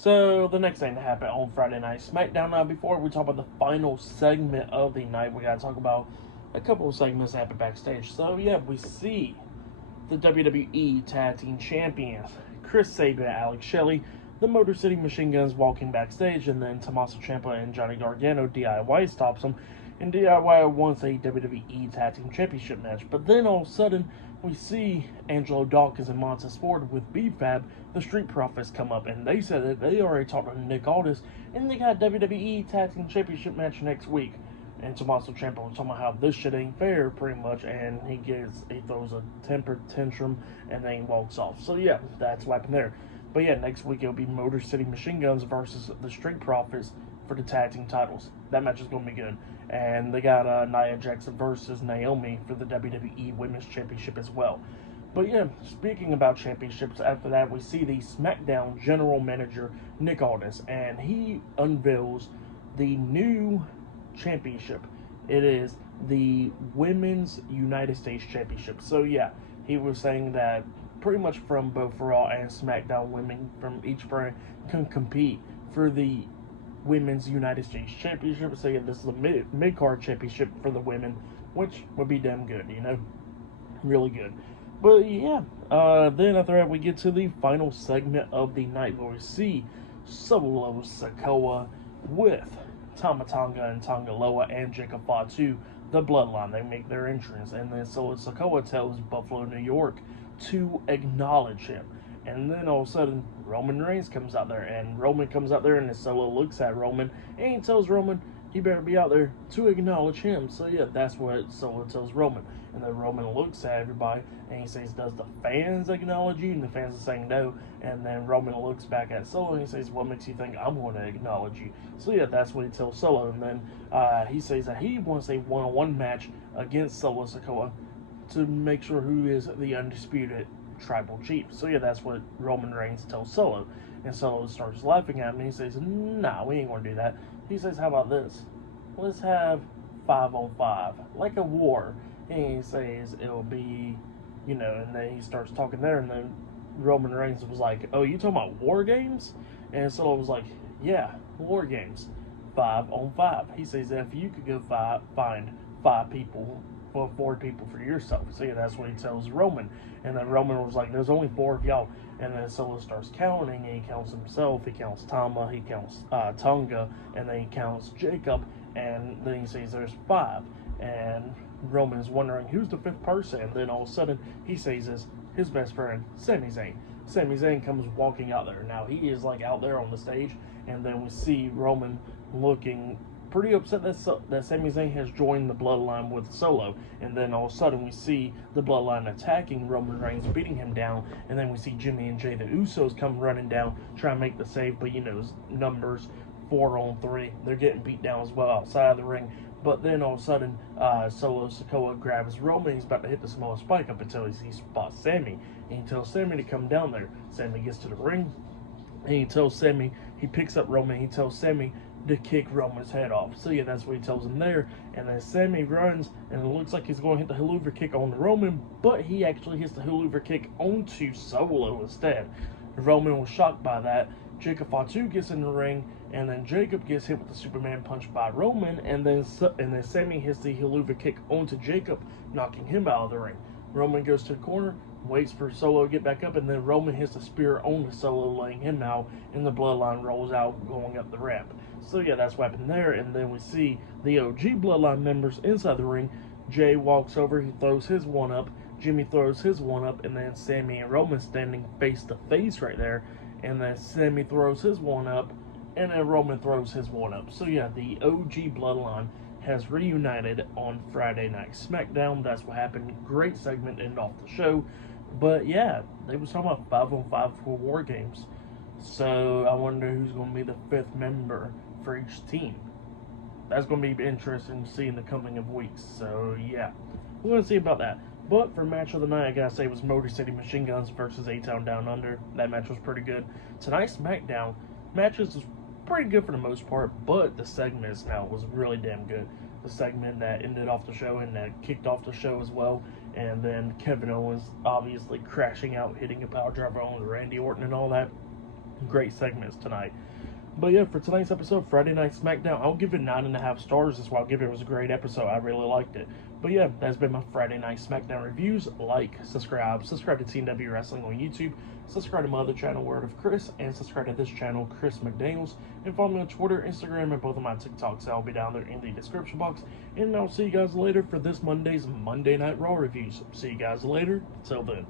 So, the next thing to happen on Friday Night SmackDown. Now, before we talk about the final segment of the night, we gotta talk about a couple of segments that happened backstage. So, yeah, we see the WWE Tag Team Champions, Chris Sabin and Alex Shelley, the Motor City Machine Guns walking backstage, and then Tommaso Ciampa and Johnny Gargano, DIY stops them, and DIY wants a WWE Tag Team Championship match. But then all of a sudden, we see Angelo Dawkins and Montez Ford with B-Fab, the Street Profits, come up, and they said that they already talked to Nick Aldis, and they got WWE Tag Team Championship match next week. And Tommaso Ciampa was talking about how this shit ain't fair, pretty much, and he throws a temper tantrum, and then he walks off. So yeah, that's what happened there. But yeah, next week it'll be Motor City Machine Guns versus the Street Profits for the tag team titles. That match is going to be good. And they got Nia Jax versus Naomi for the WWE Women's Championship as well. But yeah, speaking about championships, after that we see the SmackDown General Manager Nick Aldis, and he unveils the new championship. It is the Women's United States Championship. So yeah, he was saying that pretty much from both Raw and SmackDown, women from each brand can compete for the Women's United States Championship. So yeah, this is a mid-card championship for the women, which would be damn good, really good. But yeah, then after that we get to the final segment of the night where we see Solo Sikoa with Tama Tonga and Tonga Loa and Jacob Fatu, the Bloodline. They make their entrance, and then Sikoa tells Buffalo, New York to acknowledge him. And then all of a sudden, Roman Reigns comes out there, and Roman comes out there, and Solo looks at Roman, and he tells Roman he better be out there to acknowledge him. So yeah, that's what Solo tells Roman. And then Roman looks at everybody, and he says, does the fans acknowledge you? And the fans are saying no. And then Roman looks back at Solo, and he says, what makes you think I'm going to acknowledge you? So yeah, that's what he tells Solo. And then he says that he wants a one-on-one match against Solo Sikoa to make sure who is the undisputed tribal chief. So yeah, that's what Roman Reigns tells Solo. And Solo starts laughing at him, and he says, nah, we ain't going to do that. He says, how about this? Let's have 5-on-5, like a war. And he says it'll be, and then he starts talking there, and then Roman Reigns was like, oh, you talking about war games? And Solo was like, yeah, war games, 5-on-5. He says if you could go find 4 people for yourself. So yeah, that's what he tells Roman. And then Roman was like, there's only 4 of y'all. And then Solo starts counting, and he counts himself, he counts Tama, he counts Tonga, and then he counts Jacob, and then he says there's 5. And Roman is wondering who's the 5th person, and then all of a sudden he says his best friend, Sami Zayn. Sami Zayn comes walking out there. Now he is like out there on the stage, and then we see Roman looking pretty upset that Sami Zayn has joined the Bloodline with Solo. And then all of a sudden we see the Bloodline attacking Roman Reigns, beating him down, and then we see Jimmy and Jay, the Usos, come running down, try and make the save, but numbers 4-on-3, they're getting beat down as well outside of the ring. But then all of a sudden, Solo Sikoa grabs Roman. He's about to hit the small spike up until he spots Sami. And he tells Sami to come down there. Sami gets to the ring, and he tells Sami, he picks up Roman, he tells Sami to kick Roman's head off. So yeah, that's what he tells him there. And then Sami runs, and it looks like he's going to hit the Helluva kick on Roman, but he actually hits the Helluva kick onto Solo instead. Roman was shocked by that. Jacob Fatu gets in the ring, and then Jacob gets hit with the Superman punch by Roman, and then Sami hits the Helluva kick onto Jacob, knocking him out of the ring. Roman goes to the corner, waits for Solo to get back up, and then Roman hits the spear onto Solo, laying him out, and the Bloodline rolls out, going up the ramp. So yeah, that's what happened there, and then we see the OG Bloodline members inside the ring. Jay walks over, he throws his one up, Jimmy throws his one up, and then Sami and Roman standing face to face right there, and then Sami throws his one up, and then Roman throws his one up. So yeah, the OG Bloodline has reunited on Friday Night SmackDown. That's what happened. Great segment, end off the show. But yeah, they was talking about 5-on-5 for War Games. So I wonder who's going to be the 5th member for each team. That's going to be interesting to see in the coming of weeks. So yeah, we're going to see about that. But for match of the night, I gotta say, it was Motor City Machine Guns versus A-Town Down Under. That match was pretty good. Tonight's SmackDown matches was pretty good for the most part, but the segments now was really damn good. The segment that ended off the show and that kicked off the show as well. And then Kevin Owens obviously crashing out, hitting a power driver on Randy Orton and all that. great segments tonight. But yeah, for tonight's episode, Friday Night SmackDown, I'll give it 9.5 stars. That's why I'll give it. It was a great episode. I really liked it. But yeah, that's been my Friday Night SmackDown reviews. Like, subscribe to TNW Wrestling on YouTube, subscribe to my other channel, Word of Chris, and subscribe to this channel, Chris McDaniels, and follow me on Twitter, Instagram, and both of my TikToks. I'll be down there in the description box. And I'll see you guys later for this Monday's Monday Night Raw reviews. See you guys later. Till then.